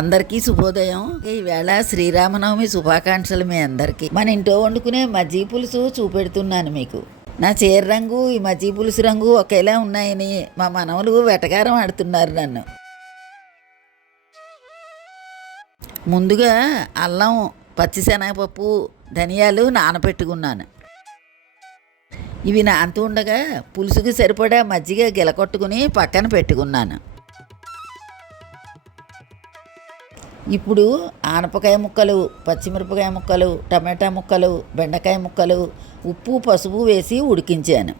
అందరికీ శుభోదయం. ఈవేళ శ్రీరామనవమి శుభాకాంక్షలు మీ అందరికీ. మన ఇంట్లో వండుకునే మజ్జీ పులుసు చూపెడుతున్నాను మీకు. నా చీర రంగు ఈ మజ్జిగ పులుసు రంగు ఒకేలా ఉన్నాయని మా మనవలు వెటకారం ఆడుతున్నారు నన్ను. ముందుగా అల్లం పచ్చిశనగపప్పు ధనియాలు నానబెట్టుకున్నాను ఇవి నానుతూ ఉండగా పులుసుకు సరిపడా మజ్జిగ గిలకొట్టుకుని పక్కన పెట్టుకున్నాను. ఇప్పుడు ఆనపకాయ ముక్కలు పచ్చిమిరపకాయ ముక్కలు టమాటా ముక్కలు బెండకాయ ముక్కలు ఉప్పు పసుపు వేసి ఉడికించాను.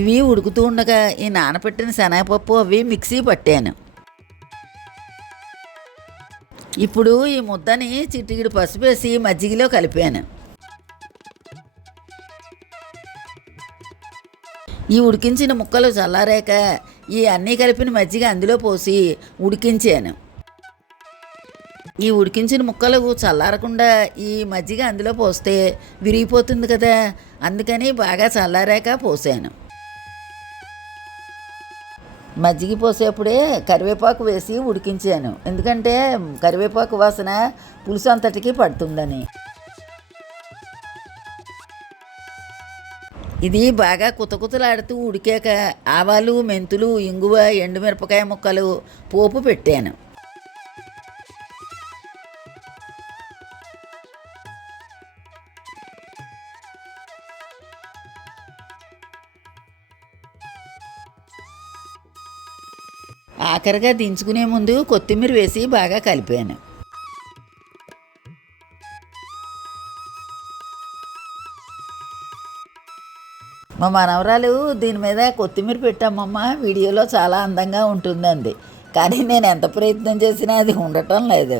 ఇవి ఉడుకుతూ ఉండగా ఈ నానపెట్టిన శనగపప్పు అవి మిక్సీ పట్టాను. ఇప్పుడు ఈ ముద్దని చిటికిడి పసుపు వేసి మజ్జిగలో కలిపాను. ఈ ఉడికించిన ముక్కలు చల్లారాక ఈ అన్నీ కలిపిన మజ్జిగ అందులో పోసి ఉడికించాను. ఈ ఉడికించిన ముక్కలు చల్లారకుండా ఈ మజ్జిగ అందులో పోస్తే విరిగిపోతుంది కదా. అందుకని బాగా చల్లారాక పోసాను. మజ్జిగ పోసేప్పుడే కరివేపాకు వేసి ఉడికించాను. ఎందుకంటే కరివేపాకు వాసన పులుసు అంతటికి పడుతుందని. ఇది బాగా కుతకుతలాడుతూ ఉడికాక ఆవాలు మెంతులు ఇంగువ ఎండుమిరపకాయ ముక్కలు పోపు పెట్టాను. ఆఖరిగా దించుకునే ముందు కొత్తిమీర వేసి బాగా కలిపాను. మా మనవరాలు దీని మీద కొత్తిమీర పెట్టామమ్మ. వీడియోలో చాలా అందంగా ఉంటుందండి. కానీ నేను ఎంత ప్రయత్నం చేసినా అది ఉండటం లేదు.